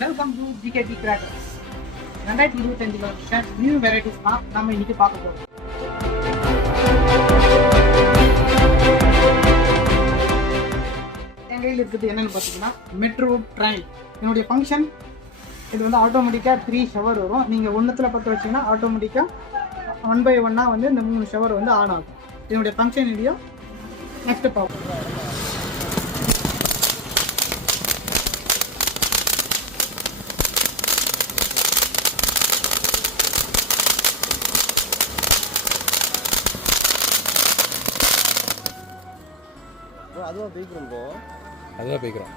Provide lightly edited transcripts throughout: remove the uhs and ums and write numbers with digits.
Welcome to GKD crackers. 2025 இருக்க new varieties தான் நம்ம இன்னைக்கு பார்க்க போறோம். என் கையில் இருக்குது என்னன்னு பார்த்தீங்கன்னா மெட்ரோ ட்ரெயின். என்னுடைய ஃபங்க்ஷன் இது வந்து ஆட்டோமேட்டிக்காக 3 ஷவர் வரும். நீங்கள் ஒன்றுத்தில் பற்ற வச்சிங்கன்னா ஆட்டோமேட்டிக்காக 1 by 1 வந்து இந்த 3 ஷவர் வந்து ஆன் ஆகும். என்னுடைய ஃபங்க்ஷன் வீடியோ நெக்ஸ்ட் பார்ப்போம். அதுவும் போய்க்கிறோம் ப்ரோ, அதுதான் போய்க்கிறோம்.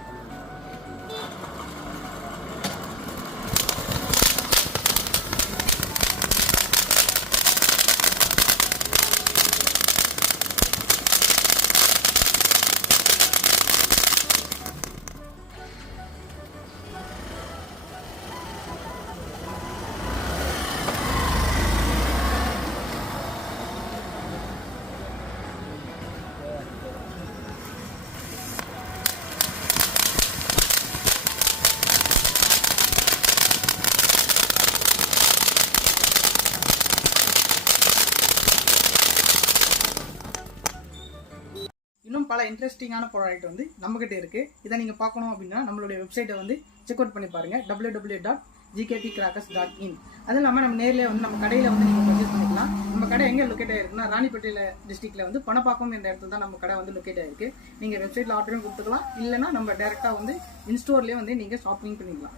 இன்னும் பல இன்ட்ரெஸ்டிங்கான ப்ராடக்ட் வந்து நம்மகிட்ட இருக்குது. இதை நீங்கள் பார்க்கணும் அப்படின்னா நம்மளுடைய வெப்சைட்டை வந்து செக் அவுட் பண்ணி பாருங்கள், www.gktcrackers.in. அதுவும் இல்லாமல் நம்ம நேரில் வந்து நம்ம கடையில் வந்து நீங்கள் பர்ச்சேஸ் பண்ணிக்கலாம். நம்ம கடை எங்கே லொக்கேட் ஆகிருக்குன்னா ராணிப்பேட்டையில் டிஸ்ட்ரிக்ட்டில் வந்து பணப்பாக்கம் என்ற இடத்துல தான் நம்ம கடை வந்து லொக்கேட் ஆகிருக்கு. நீங்கள் வெப்சைட்டில் ஆர்டரும் கொடுத்துக்கலாம், இல்லைனா நம்ம டேரெக்டாக வந்து இன்ஸ்டோர்லேயே வந்து நீங்கள் ஷாப்பிங் பண்ணிக்கலாம்.